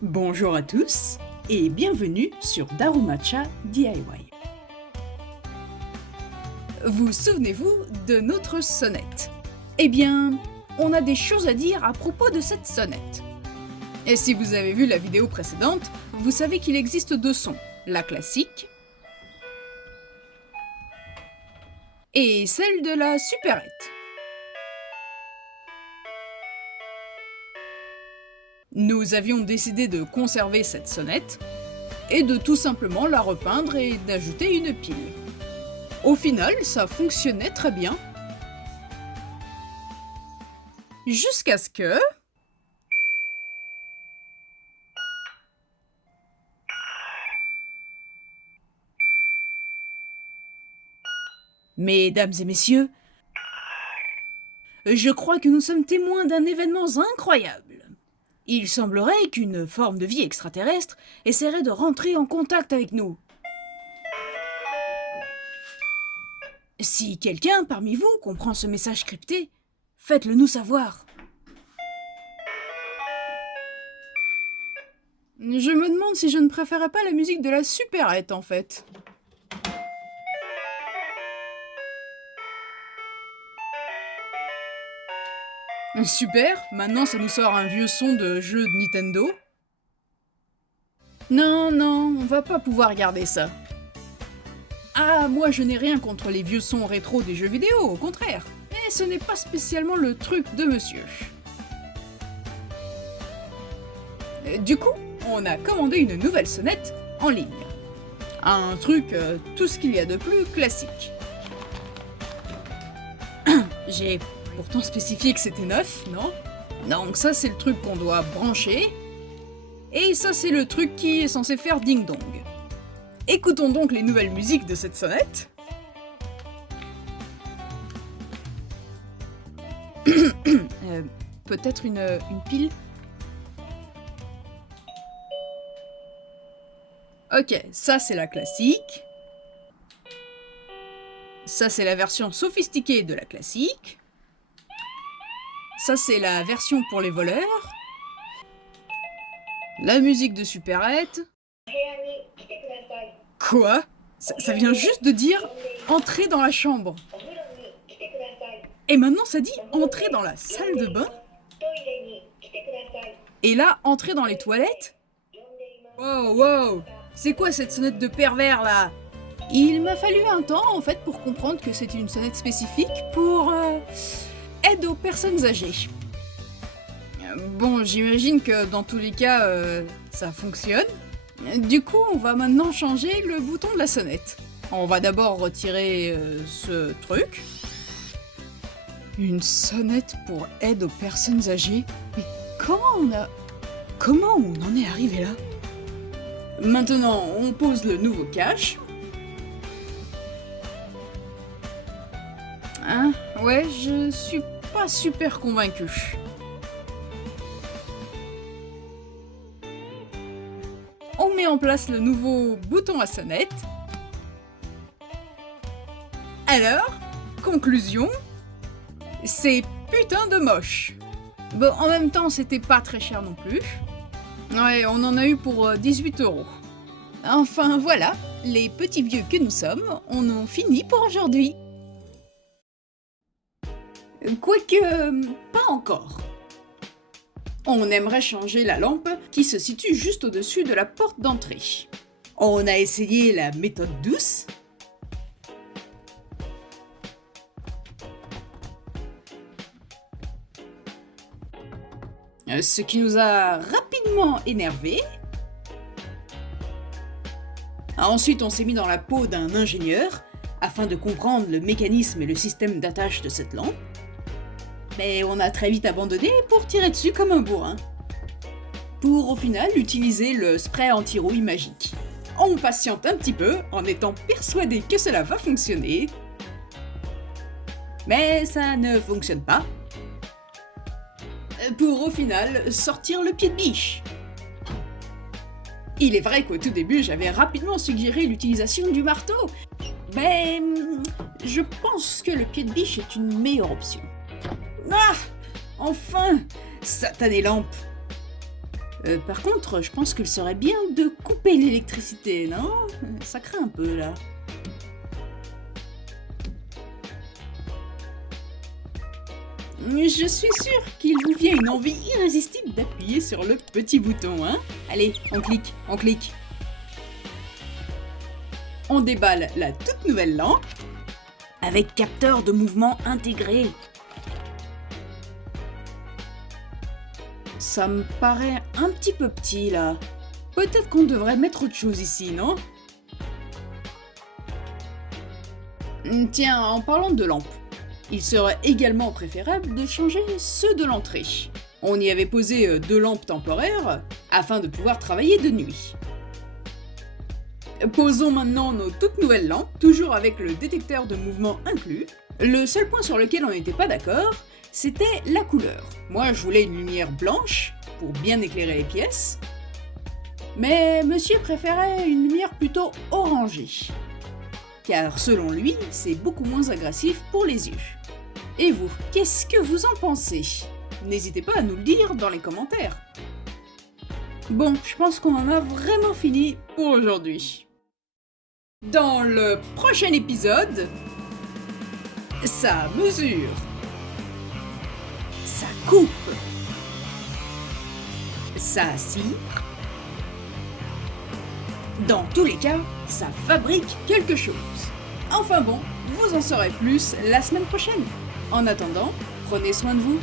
Bonjour à tous et bienvenue sur Darumacha DIY. Vous souvenez-vous de notre sonnette? Eh bien, on a des choses à dire à propos de cette sonnette. Et si vous avez vu la vidéo précédente, vous savez qu'il existe deux sons, la classique et celle de la supérette. Nous avions décidé de conserver cette sonnette et de tout simplement la repeindre et d'ajouter une pile. Au final, ça fonctionnait très bien. Jusqu'à ce que... Mesdames et messieurs, je crois que nous sommes témoins d'un événement incroyable. Il semblerait qu'une forme de vie extraterrestre essaierait de rentrer en contact avec nous. Si quelqu'un parmi vous comprend ce message crypté, faites-le nous savoir. Je me demande si je ne préférais pas la musique de la supérette en fait. Super, maintenant ça nous sort un vieux son de jeu de Nintendo. Non, on va pas pouvoir garder ça. Ah, moi je n'ai rien contre les vieux sons rétro des jeux vidéo, au contraire. Mais ce n'est pas spécialement le truc de monsieur. Du coup, on a commandé une nouvelle sonnette en ligne. Un truc tout ce qu'il y a de plus classique. J'ai pourtant spécifié que c'était neuf, non? Donc ça c'est le truc qu'on doit brancher. Et ça c'est le truc qui est censé faire ding-dong. Écoutons donc les nouvelles musiques de cette sonnette. Peut-être une pile? Ok, ça c'est la classique. Ça c'est la version sophistiquée de la classique. Ça c'est la version pour les voleurs. La musique de supérette. Quoi? Ça vient juste de dire « Entrez dans la chambre ». Et maintenant ça dit « Entrez dans la salle de bain ». Et là, « Entrez dans les toilettes ». Wow, c'est quoi cette sonnette de pervers là? Il m'a fallu un temps en fait pour comprendre que c'était une sonnette spécifique pour aide aux personnes âgées. Bon, j'imagine que dans tous les cas, ça fonctionne. Du coup, on va maintenant changer le bouton de la sonnette. On va d'abord retirer ce truc. Une sonnette pour aide aux personnes âgées? Mais comment on en est arrivé là? Maintenant, on pose le nouveau cache. Hein? Ouais, je suis pas super convaincue. On met en place le nouveau bouton à sonnette. Alors, conclusion, c'est putain de moche. Bon, en même temps, c'était pas très cher non plus. Ouais, on en a eu pour 18 €. Enfin voilà, les petits vieux que nous sommes, on en finit pour aujourd'hui. Quoique, pas encore. On aimerait changer la lampe qui se situe juste au-dessus de la porte d'entrée. On a essayé la méthode douce. Ce qui nous a rapidement énervés. Ensuite, on s'est mis dans la peau d'un ingénieur afin de comprendre le mécanisme et le système d'attache de cette lampe. Mais on a très vite abandonné pour tirer dessus comme un bourrin. Pour au final utiliser le spray anti-rouille magique. On patiente un petit peu en étant persuadé que cela va fonctionner. Mais ça ne fonctionne pas. Pour au final sortir le pied de biche. Il est vrai qu'au tout début j'avais rapidement suggéré l'utilisation du marteau. Mais je pense que le pied de biche est une meilleure option. Ah! Enfin! Satanée lampe! Par contre, je pense qu'il serait bien de couper l'électricité, non? Ça craint un peu, là. Je suis sûre qu'il vous vient une envie irrésistible d'appuyer sur le petit bouton, hein? Allez, on clique, on clique. On déballe la toute nouvelle lampe avec capteur de mouvement intégré. Ça me paraît un petit peu petit, là. Peut-être qu'on devrait mettre autre chose ici, non? Tiens, en parlant de lampes, il serait également préférable de changer ceux de l'entrée. On y avait posé 2 lampes temporaires afin de pouvoir travailler de nuit. Posons maintenant nos toutes nouvelles lampes, toujours avec le détecteur de mouvement inclus. Le seul point sur lequel on n'était pas d'accord, c'était la couleur. Moi, je voulais une lumière blanche pour bien éclairer les pièces, mais monsieur préférait une lumière plutôt orangée, car selon lui, c'est beaucoup moins agressif pour les yeux. Et vous, qu'est-ce que vous en pensez? N'hésitez pas à nous le dire dans les commentaires. Bon, je pense qu'on en a vraiment fini pour aujourd'hui. Dans le prochain épisode, ça mesure, ça coupe, ça cire. Dans tous les cas, ça fabrique quelque chose. Enfin bon, vous en saurez plus la semaine prochaine. En attendant, prenez soin de vous.